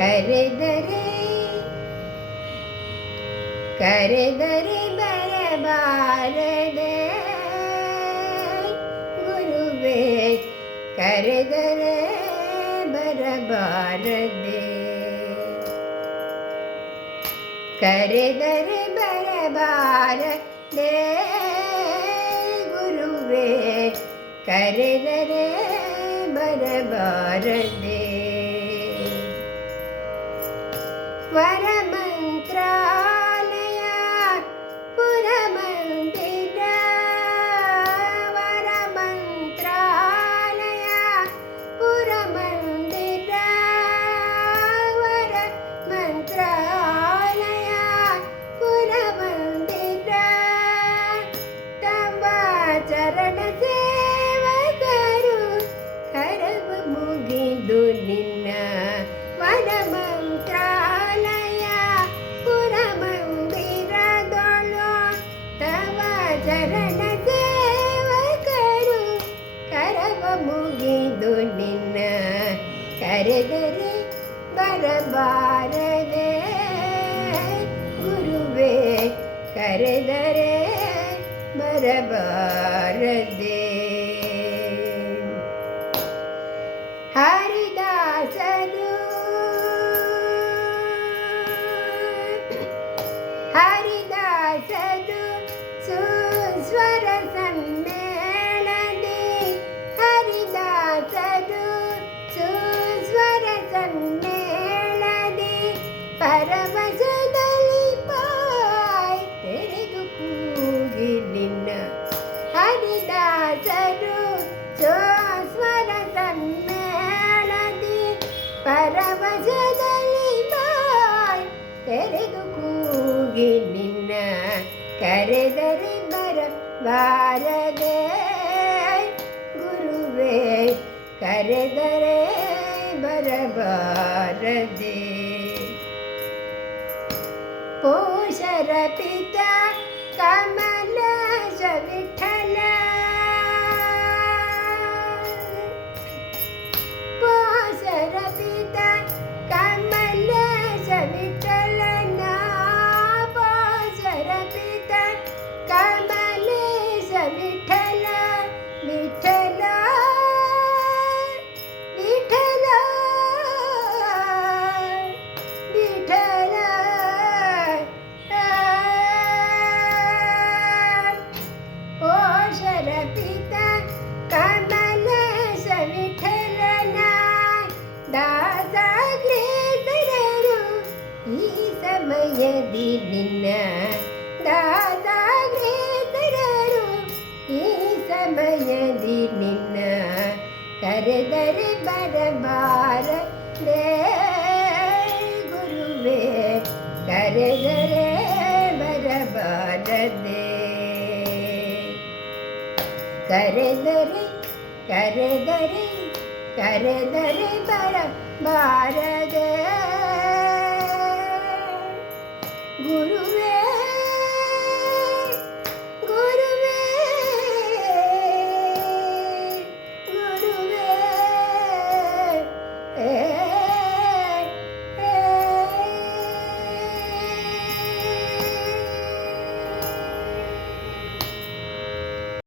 ಕರೆದರೆ ಕರೆದರೆ ಬರಬಾರದೆ ಗುರುವೇ ಕರೆದರೆ ಬರಬಾರದೆ ಕರೆದರೆ ಬರಬಾರದೆ ಗುರುವೇ ಕರೆದರೆ ಬರಬಾರದೆ वरमन्त्रा ಮುಗಿದು ನಿನ್ನ ಕರೆದರೆ ಬರಬಾರದೆ ಗುರುವೇ ಕರೆದರೆ ಬರಬಾರದೆ കാളിദാസരു ചോസ്മര സമ്മേളതി പരവശതലിമായി കരകു കൂകി നിന്ന കരതരി ബര ഭാരതേ ഗുരുവേ കരതരേ ബരഭാരതേ പോഷരപിത കമ ധരി പരഭാര ഗുരുവേ ധരി ധരേ പരഭാര കരധരി കരധരി കരധരി പര ഭാരത